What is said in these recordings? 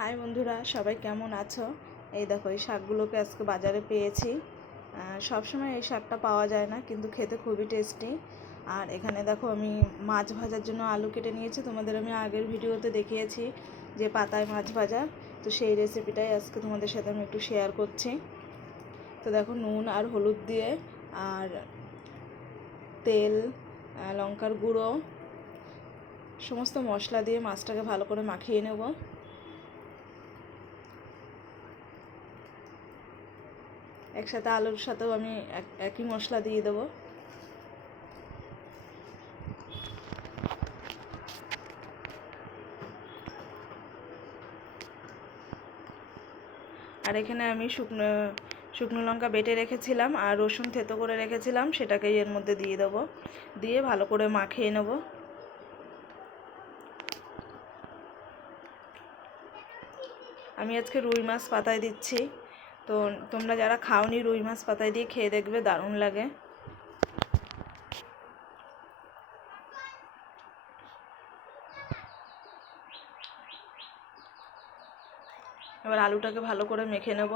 High বন্ধুরা, সবাই কেমন আছো? এই দেখো, এই শাকগুলোকে আজকে বাজারে পেয়েছি। সব সময় এই শাকটা পাওয়া যায় না, কিন্তু খেতে খুবই টেস্টি। আর এখানে দেখো, আমি মাছ ভাজার জন্য আলু কেটে নিয়েছি। তোমাদের আমি আগের ভিডিওতে দেখিয়েছি যে পাতায় মাছ ভাজা। তো সেই রেসিপিটাই আজকে তোমাদের সাথে আমি একটু শেয়ার করছি। তো দেখো, নুন আর হলুদ দিয়ে, আর তেল লঙ্কার গুঁড়ো, সমস্ত মশলা দিয়ে মাছটাকে ভালো করে মাখিয়ে নেব। একসাথে আলুর সাথেও আমি এক- একই মশলা দিয়ে দেবো। আর এখানে আমি শুকনো শুকনো লঙ্কা বেটে রেখেছিলাম আর রসুন থেতো করে রেখেছিলাম সেটাকে এর মধ্যে দিয়ে দেবো। দিয়ে ভালো করে মাখিয়ে নেব। আমি আজকে রুই মাছ পাতায় দিচ্ছি। তো তোমরা যারা খাওনি রুই মাছ পাতায় দিয়ে খেয়ে দেখবে, দারুণ লাগে। এবার আলুটাকে ভালো করে মেখে নেব।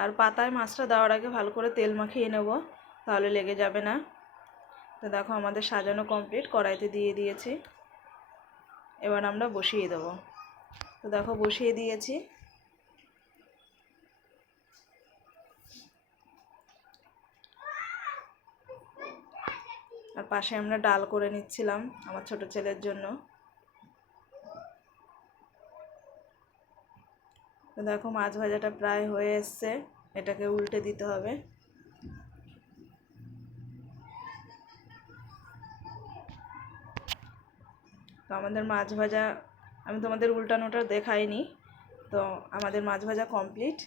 আর পাতায় মাছটা দেওয়ার আগে ভালো করে তেল মাখিয়ে নেব, তাহলে লেগে যাবে না। তো দেখো আমাদের সাজানো কমপ্লিট, কড়াইতে দিয়ে দিয়েছি। এবার আমরা বসিয়ে দেবো। তো দেখো, বসিয়ে দিয়েছি। আর পাশে আমরা ডাল করে নিচ্ছিলাম আমার ছোট ছেলের জন্য। দেখো, মাছ ভাজাটা প্রায় হয়ে এসছে। এটাকে উল্টে দিতে হবে। তো আমাদের মাছ ভাজা আমি তোমাদের উল্টানোটা দেখাইনি। তো আমাদের মাছ ভাজা কমপ্লিট